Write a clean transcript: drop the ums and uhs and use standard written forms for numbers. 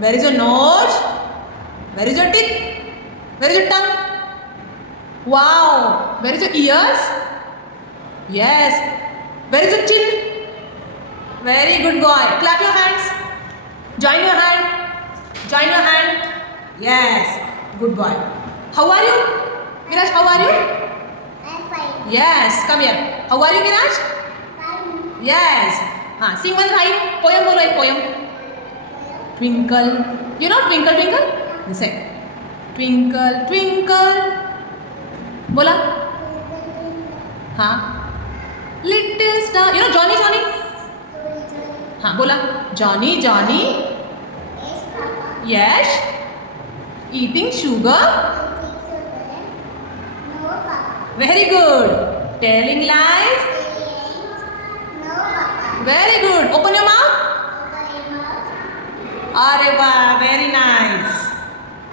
Where is your nose? Where is your teeth? Where is your tongue? Wow. Where is your ears? Yes. Where is your chin? Very good boy. Clap your hands. Join your hand. Join your hand. Yes. Good boy. How are you? Miraj, how are you? I'm fine. Yes. Come here. How are you, Miraj? Fine. Yes. Sing one rhyme. Poem bolo ek poem. Twinkle. You know twinkle twinkle? You say. Twinkle twinkle. Bola. हाँ. Little star. You know Johnny Johnny? हाँ बोला. Johnny Johnny. Yes, Papa. Yes. Eating sugar. No, Papa. Very good. Telling lies. No, Papa. Very good. Open your mouth. Open your mouth. अरे वाह. Very